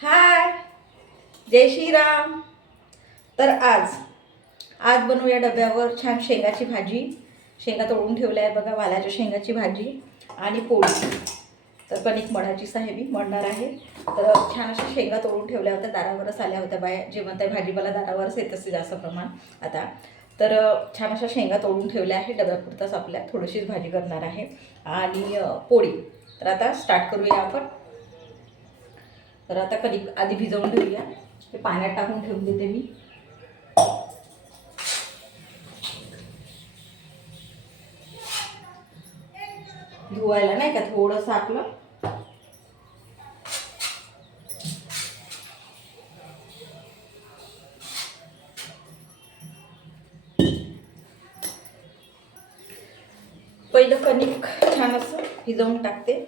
हाय, जय श्रीराम. तर आज बनवूया डब्यावर छान शेंगाची भाजी. शेंगा तळून ठेवल्या आहे बघा, वालाच्या शेंगाची भाजी आणि पोळी. तर कणिक मळायचीच आहे, मी मळणार आहे. तर छान अशा शेंगा तळून ठेवल्या होत्या, दारावरच आल्या होत्या बाया. जे म्हणतात भाजीपाला दारावरच येत असते जास्त प्रमाण आता. तर छान अशा शेंगा तळून ठेवल्या आहे, डब्यापुरताच आपल्या थोडीशीच भाजी करणार आहे आणि पोळी. तर आता स्टार्ट करूया आपण. तर आता कणिक आधी भिजवून ठेवूया. हे पाण्यात टाकून ठेवून देते मी. धुवायला नाही का थोडंसं आपलं. पहिलं कणिक छान असं भिजवून टाकते.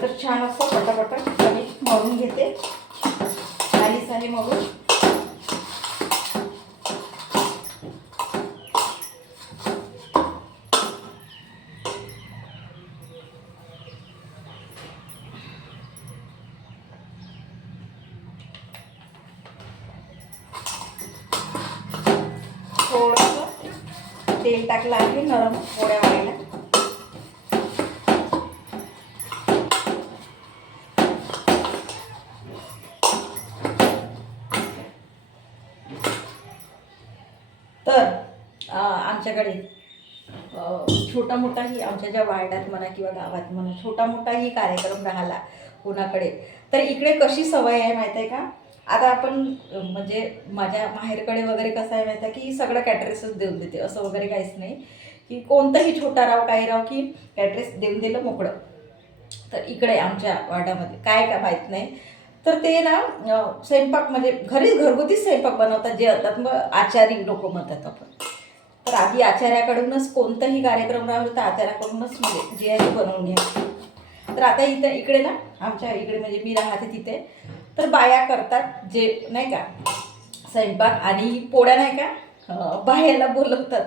तर छान असं पटापट कणिक मळून घेते. साली साली मळून. थोडंसं तेल टाकलं आहे नरम पोळ्या व्हायला. तर आमच्याकडे छोटा मोठाही आमच्या ज्या वाड्यात म्हणा किंवा गावात म्हणा छोटा मोठाही कार्यक्रम राहिला कोणाकडे, तर इकडे कशी सवय आहे माहीत आहे का. आता आपण म्हणजे माझ्या माहेरकडे वगैरे कसं आहे माहीत आहे की सगळं कॅटरेसच देऊन देते, असं वगैरे काहीच नाही की कोणतंही छोटा राव काही राव की कॅटरेस देऊन दिलं मोकळं. तर इकडे आमच्या वाड्यामध्ये काय का माहीत नाही. तर ते ना स्वयंपाक म्हणजे घरीच घरगुतीच स्वयंपाक बनवतात, जे असतात मग आचारी लोक म्हणतात आपण. तर आधी आचार्याकडूनच कोणताही कार्यक्रम राहिला तर आचार्याकडूनच म्हणजे जे आहे ते बनवून घ्या. तर आता इथं इकडे ना आमच्या इकडे म्हणजे मी राहते तिथे, तर बाया करतात जे नाही का स्वयंपाक आणि पोळ्या नाही का बायाला बोलवतात.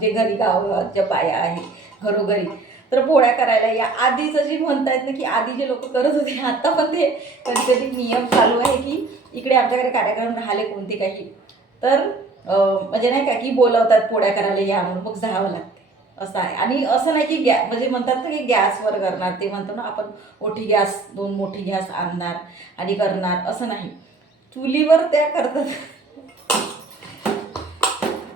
जे घरी गावाच्या बाया आहे घरोघरी, तर पोळ्या करायला या. आधीचं जे म्हणतायत ना की आधी जे लोक करत होते, आता पण ते कधी कधी नियम चालू आहे की इकडे आमच्याकडे कार्यक्रम राहिले कोणते काही, तर म्हणजे नाही का की बोलवतात पोळ्या करायला या म्हणून, मग जावं लागते असं आहे. आणि असं नाही की म्हणजे म्हणतात ना की गॅसवर करणार, ते म्हणतो ना आपण मोठी गॅस 2 मोठी गॅस आणणार आणि करणार, असं नाही. चुलीवर त्या करतात.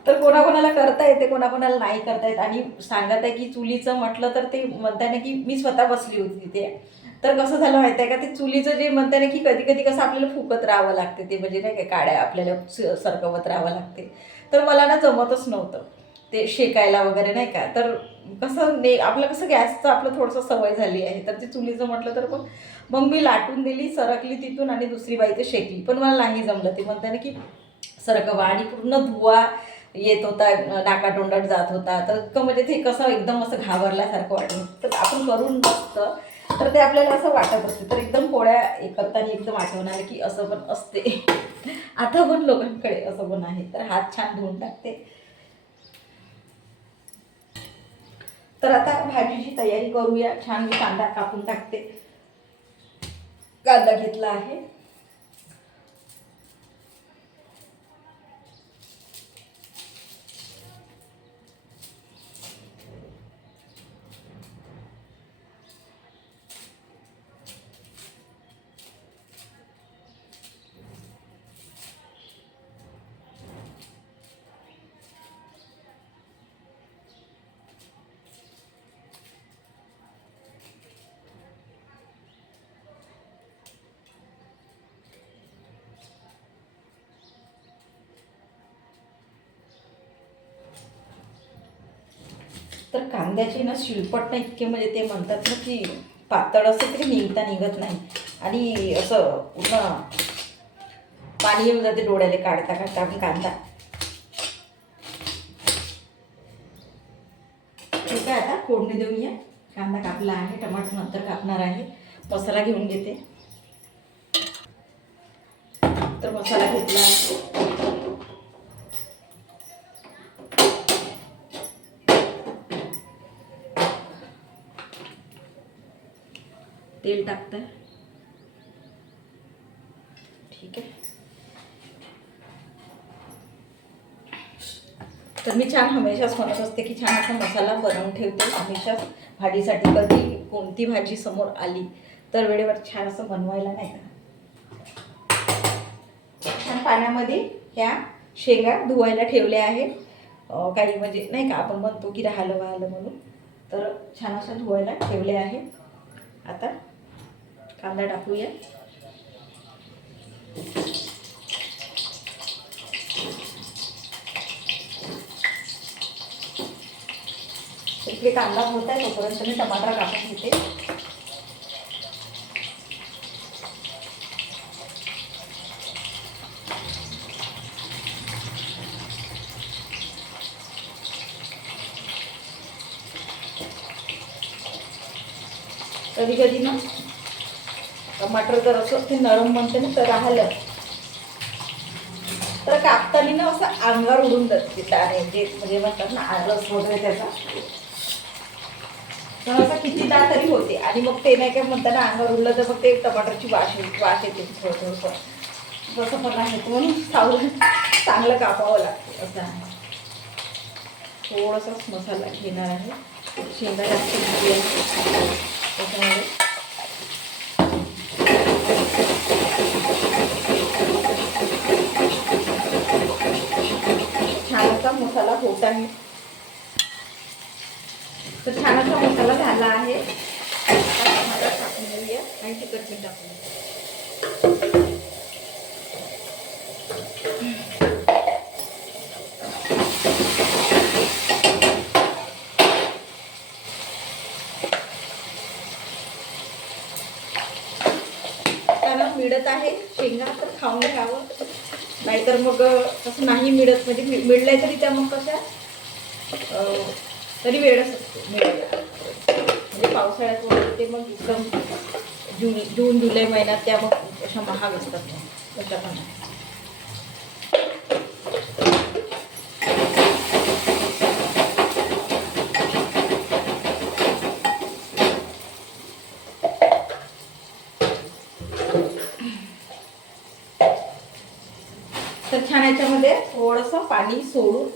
तर कोणाकोणाला करता येते, कोणाकोणाला नाही करता येत. आणि सांगत आहे की चुलीचं म्हटलं तर ते म्हणताय ना की मी स्वतः बसली होती तिथे. तर कसं झालं माहिती आहे का, ते चुलीचं जे म्हणताय ना की कधी कधी कसं आपल्याला फुकत राहावं लागते, ते म्हणजे नाही का काड्या आपल्याला सरकवत राहावं लागते. तर मला ना जमतच नव्हतं ते शेकायला वगैरे नाही का. तर कसं आपलं कसं गॅसचं आपलं थोडंसं सवय झाली आहे, तर ते चुलीचं म्हटलं तर मग मी लाटून दिली, सरकली तिथून आणि दुसरी बाई ते शेकली. पण मला नाही जमलं. ते म्हणताय ना की सरकवा आणि पूर्ण धुवा येत होता, नाकातोंडात जात होता. तर म्हणजे ते कसं एकदम असं घाबरल्यासारखं वाटत होतं. तर आपण करून बसतं तर ते आपल्याला असं वाटत असते. तर एकदम पोळ्या करताना एकदम आठवण आलं की असं पण असते. आता पण लोकांकडे असं पण आहे. तर हात छान धुवून टाकते. तर आता भाजीची तयारी करूया. छान मी कांदा कापून टाकते. कांदा घेतला आहे. तर कांद्याची ना शिळपट नाही इतके, म्हणजे ते म्हणतात ना की पातळ असेल तरी निघत नाही आणि असं पूर्ण पाणी येऊन जाते डोळ्याला काढता काढता आपण कांदा. ठीक आहे, आता फोडणी देऊया. कांदा कापला आहे, टमाटर नंतर कापणार आहे. मसाला घेऊन घेते. तर मसाला घेतला आहे. तेल टाकते. ठीक आहे. तर मी छान हमेशाच म्हणत असते की छान असा मसाला बनवून ठेवते हमेशाच भाजीसाठी. कधी कोणती भाजी समोर आली तर वेळेवर छान असं बनवायला नाही का. छान पाण्यामध्ये ह्या शेंगा धुवायला ठेवल्या आहे. काही म्हणजे नाही का आपण म्हणतो की राहिलं वाहिलं म्हणून, तर छान असं धुवायला ठेवले आहे. आता कांदा टाकूया. इकडे कांदा होत आहे तोपर्यंत मी टमाटर कापून घेते. कधी कधी ना टमाटर जर असं ते नरम म्हणते ना तर राहिलं तर कापताना ना असं अंगावर उडून जाते दाणे, जे म्हणजे म्हणतात ना रस वगैरे त्याचा. तर असं कितीदा तरी होते आणि मग ते नाही काय म्हणताना अंगावर उडलं तर मग ते टमाटरची वास येते थोडं थोडं. जसं पण आहे म्हणून सावरून चांगलं कापावं लागते असं आहे. थोडासाच मसाला घेणार आहे. शेंगा जास्त घेतली आहे त्याच्यामुळे. छान असा मसाला होत आहे. तर छान असा मसाला झाला आहे. टमाटर टाकून घेऊया आणि तिखट मीठ टाकून घेऊया. त्याला मिळत आहे शेंगा तर खाऊन घ्यावं, नाहीतर मग तसं नाही मिळत. म्हणजे मिळलंय तरी त्या मग कशा तरी वेळच असतो मिळायला. म्हणजे पावसाळ्यात वगैरे ते मग एकदम जून जुलै महिन्यात त्या मग अशा महाग असतात तशा पण. तर छान याच्यामध्ये थोडंसं पाणी सोडून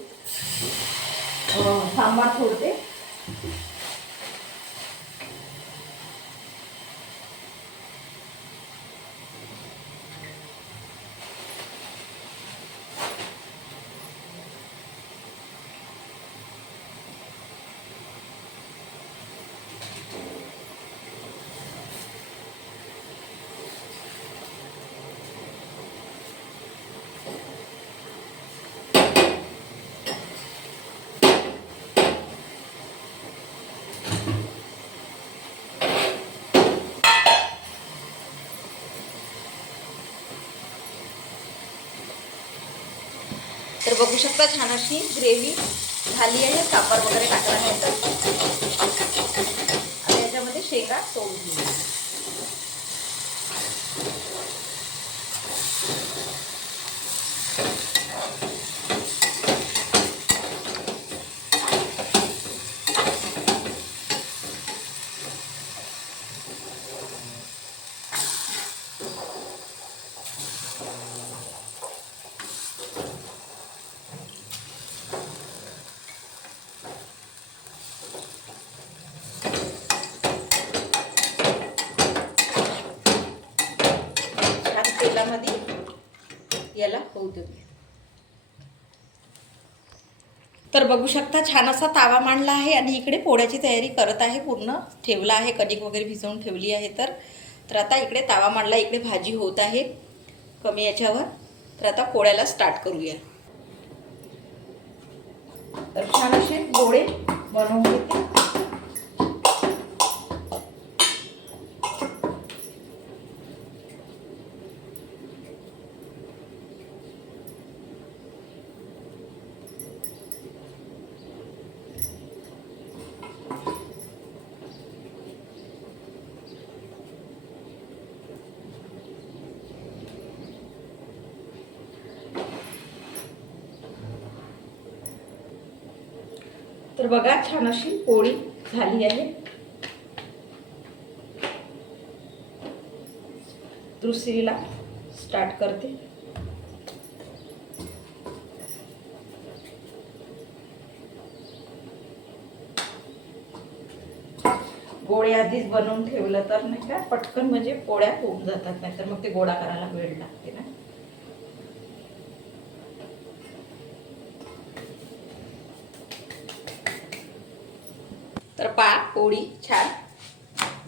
सांबार सोडते. तर बघू शकता छान अशी ग्रेव्ही झाली आहे. सांबार वगैरे टाकल्यानंतर आता याच्यामध्ये शेंगा सोडून घेऊ. तेलामध्ये याला होऊ देऊया. तर बघू शकता छान असा तावा मांडला आहे आणि इकडे पोळ्याची तयारी करत आहे. पूर्ण ठेवला आहे, कणिक वगैरे भिजवून ठेवली आहे. तर आता इकडे तावा मांडला, इकडे भाजी होत आहे कमी याच्यावर. तर आता पोळ्याला स्टार्ट करूया. तर छान असे गोळे बनवून घेते. तर बघा छान अशी पोळी झाली आहे. दुसरीला स्टार्ट करते. गोळे आधीच बनवून ठेवलं तर नाही का पटकन म्हणजे पोळ्या होऊन जातात, नाही तर मग ते गोळा करायला वेळ लागते ना. तर पोळी छान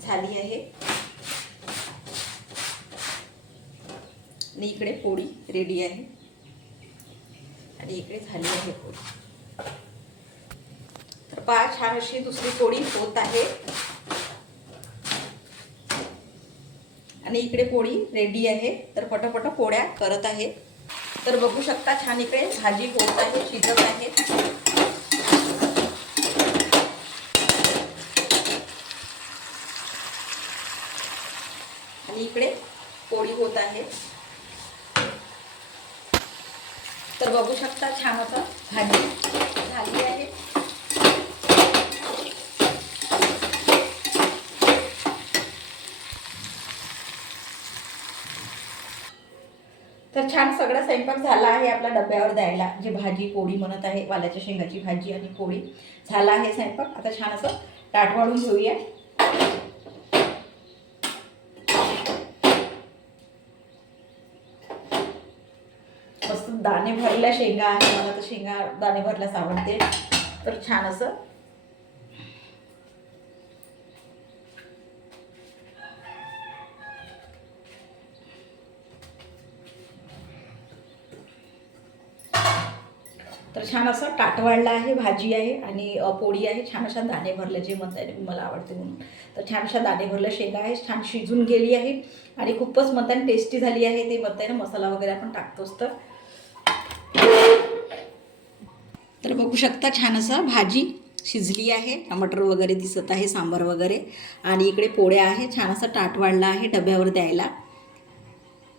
झाली आहे आणि इकडे पोळी रेडी आहे आणि इकडे झाली आहे पोळी. तर छान अशी दुसरी पोळी होत आहे आणि इकडे पोळी रेडी आहे. तर पटापट पोळ्या करत आहे. तर बघू शकता छान इकडे भाजी होत आहे, शिजत आहे. आणि इकडे पोळी होत आहे. तर बघू शकता छान आता भाजी झाली आहे. तर छान सगळा स्वयंपाक झाला आहे आपल्या डब्यावर द्यायला. जे भाजी पोळी म्हणत आहे, वाल्याच्या शेंगाची भाजी आणि पोळी झाला आहे स्वयंपाक. आता छान असं ताट वाढून घेऊया. मस्त दाणे भरल्या शेंगा आहे. मला तर शेंगा दाणे भरल्याच आवडते. तर छान असं ताट वाढला आहे. भाजी आहे आणि पोळी आहे. छान अशा दाणे भरले, जे म्हणता येईल मला आवडते म्हणून. तर छान अशा दाणे भरल्या शेंगा आहे. छान शिजून गेली आहे आणि खूपच म्हणता येईल टेस्टी झाली आहे. ते म्हणता येईल मसाला वगैरे आपण टाकतोच. तर बघू शकता छान असं भाजी शिजली आहे. टमाटर वगैरे दिसत आहे, सांबार वगैरे. आणि इकडे पोळ्या आहे. छान असा ताट वाढला आहे डब्यावर द्यायला.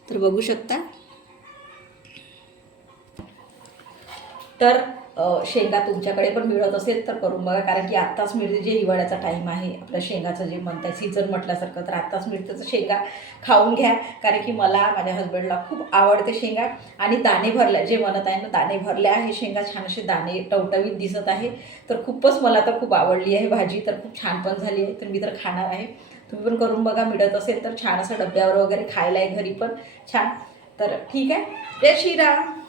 तर बघू शकता. तर शेंगा तुमच्याकडे पण मिळत असेल तर करून बघा, कारण की आत्ताच मिळते. जे हिवाळ्याचा टाईम आहे आपल्या शेंगाचं, जे म्हणताय सीझन म्हटल्यासारखं, तर आत्ताच मिळतं. तर शेंगा खाऊन घ्या, कारण की मला, माझ्या हस्बंडला खूप आवडते शेंगा. आणि दाणे भरल्या, जे म्हणत आहे ना, दाणे भरल्या आहे शेंगा. छान असे दाणे टवटवीत दिसत आहे. तर खूपच मला तर खूप आवडली आहे भाजी. तर खूप छान पण झाली आहे. तर मी तर खाणार आहे. तुम्ही पण करून बघा, मिळत असेल तर. छान असं डब्यावर वगैरे खायला आहे घरी पण छान. तर ठीक आहे. जय श्रीराम.